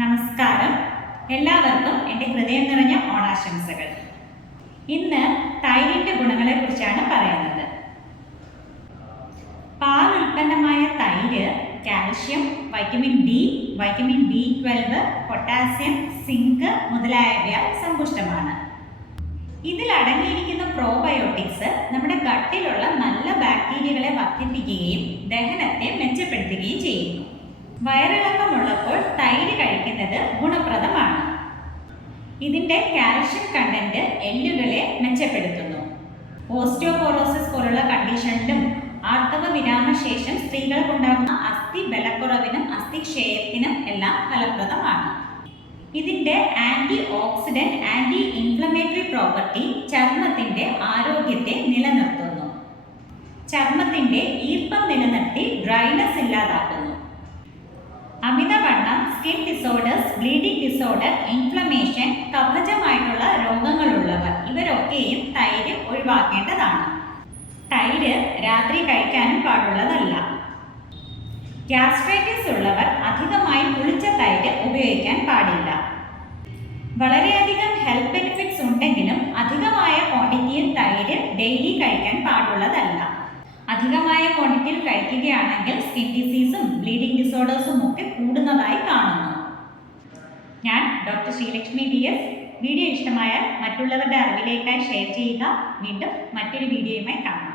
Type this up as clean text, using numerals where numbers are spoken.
നമസ്കാരം. എല്ലാവർക്കും എൻ്റെ ഹൃദയം നിറഞ്ഞ ഓണാശംസകൾ. ഇന്ന് തൈരിൻ്റെ ഗുണങ്ങളെക്കുറിച്ചാണ് പറയുന്നത്. പാൽ ഉൽപ്പന്നമായ തൈര് calcium, vitamin D, vitamin B12, potassium, zinc മുതലായവയാൽ സമ്പുഷ്ടമാണ്. ഇതിൽ അടങ്ങിയിരിക്കുന്ന പ്രോബയോട്ടിക്സ് നമ്മുടെ ഗട്ടിലുള്ള നല്ല ബാക്ടീരിയകളെ വർദ്ധിപ്പിക്കുകയും ദഹനത്തെ മെച്ചപ്പെടുത്തുകയും ചെയ്യുന്നു. വയറിളക്കമുള്ളപ്പോൾ തൈര് കഴിക്കുന്നത് ഗുണപ്രദമാണ്. ഇതിൻ്റെ കാൽഷ്യം കണ്ടന്റ് എല്ലുകളെ മെച്ചപ്പെടുത്തുന്നു. ഓസ്റ്റിയോപോറോസിസ് പോലുള്ള കണ്ടീഷനിലും ആർത്തവ വിരാമശേഷം സ്ത്രീകൾക്കുണ്ടാകുന്ന അസ്ഥി ബലക്കുറവിനും അസ്ഥിക്ഷയത്തിനും എല്ലാം ഫലപ്രദമാണ്. ഇതിൻ്റെ antioxidant, anti inflammatory property ചർമ്മത്തിൻ്റെ ആരോഗ്യത്തെ നിലനിർത്തുന്നു. ചർമ്മത്തിൻ്റെ ഈർപ്പം നിലനിർത്തി ഡ്രൈനസ് ഇല്ലാതാക്കുന്നു. അമിതവണ്ണം, skin disorders, bleeding disorder, inflammation, കഫജമായിട്ടുള്ള രോഗങ്ങളുള്ളവർ ഇവരൊക്കെയും തൈര് ഒഴിവാക്കേണ്ടതാണ്. തൈര് രാത്രി കഴിക്കാനും പാടുള്ളതല്ല. ഗ്യാസ്ട്രൈറ്റിസ് ഉള്ളവർ അധികമായി പുളിച്ച തൈര് ഉപയോഗിക്കാൻ പാടില്ല. വളരെയധികം ഹെൽത്ത് ബെനിഫിറ്റ്സ് ഉണ്ടെങ്കിലും അധികമായ ക്വാണ്ടിറ്റിയിൽ തൈര് ഡെയിലി കഴിക്കാൻ പാടുള്ളതല്ല. അധികമായ ക്വാണ്ടിറ്റിയിൽ കഴിക്കുകയാണെങ്കിൽ സ്കിൻ ഡിസീസും ബ്ലീഡിംഗ് ഡിസോർഡേഴ്സും ഒക്കെ കൂടുന്നതായി കാണുന്നു. ഞാൻ ഡോക്ടർ ശ്രീലക്ഷ്മി DS. വീഡിയോ ഇഷ്ടമായാൽ മറ്റുള്ളവരുടെ അറിവിലേക്കായി ഷെയർ ചെയ്യുക. വീണ്ടും മറ്റൊരു വീഡിയോയുമായി കാണാം.